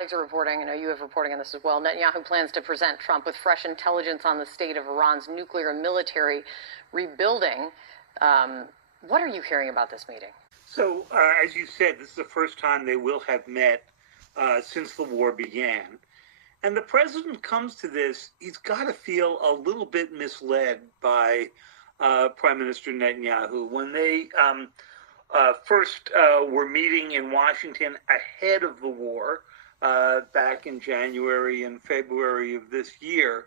Are reporting, I know you have reporting on this as well. Netanyahu plans to present Trump with fresh intelligence on the state of Iran's nuclear and military rebuilding. What are you hearing about this meeting? So, as you said, this is the first time they will have met since the war began. And the president comes to this, he's got to feel a little bit misled by Prime Minister Netanyahu. When they first were meeting in Washington ahead of the war, back in January and February of this year,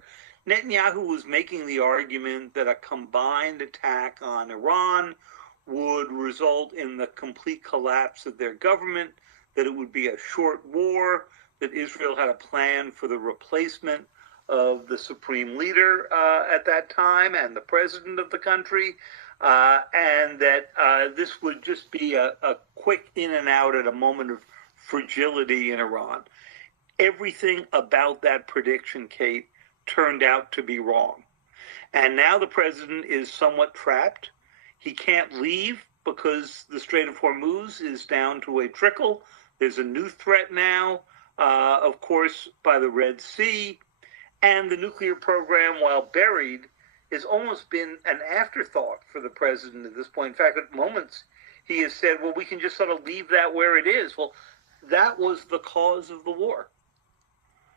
Netanyahu was making the argument that a combined attack on Iran would result in the complete collapse of their government, that it would be a short war, that Israel had a plan for the replacement of the supreme leader at that time and the president of the country, and that this would just be a quick in and out at a moment of fragility in Iran. Everything about that prediction, Kate, turned out to be wrong. And now the president is somewhat trapped. He can't leave because the Strait of Hormuz is down to a trickle. There's a new threat now, of course, by the Red Sea. And the nuclear program, while buried, has almost been an afterthought for the president at this point. In fact, at moments, he has said, well, we can just sort of leave that where it is. Well, that was the cause of the war.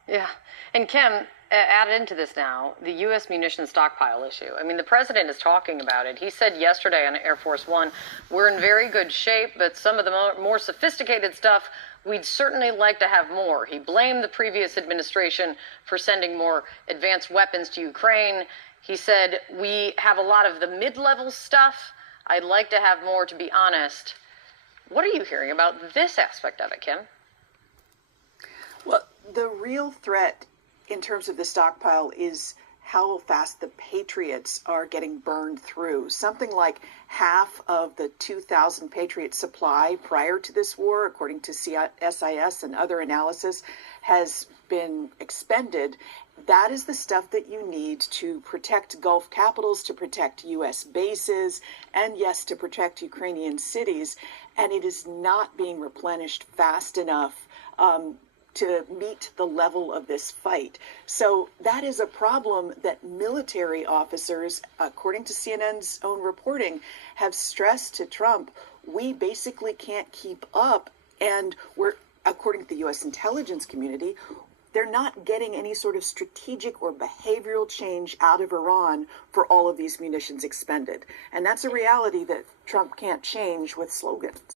Yeah. And Kim, add into this now, the U.S. munitions stockpile issue. I mean, the president is talking about it. He said yesterday on Air Force One, we're in very good shape, but some of the more sophisticated stuff, we'd certainly like to have more. He blamed the previous administration for sending more advanced weapons to Ukraine. He said, we have a lot of the mid-level stuff. I'd like to have more, to be honest. What are you hearing about this aspect of it, Kim? Well, the real threat in terms of the stockpile is how fast the Patriots are getting burned through. Something like half of the 2,000 Patriot supply prior to this war, according to SIS and other analysis, has been expended. That is the stuff that you need to protect Gulf capitals, to protect U.S. bases, and yes, to protect Ukrainian cities. And it is not being replenished fast enough to meet the level of this fight. So that is a problem that military officers, according to CNN's own reporting, have stressed to Trump. We basically can't keep up, and we're, according to the U.S. intelligence community, they're not getting any sort of strategic or behavioral change out of Iran for all of these munitions expended. And that's a reality that Trump can't change with slogans.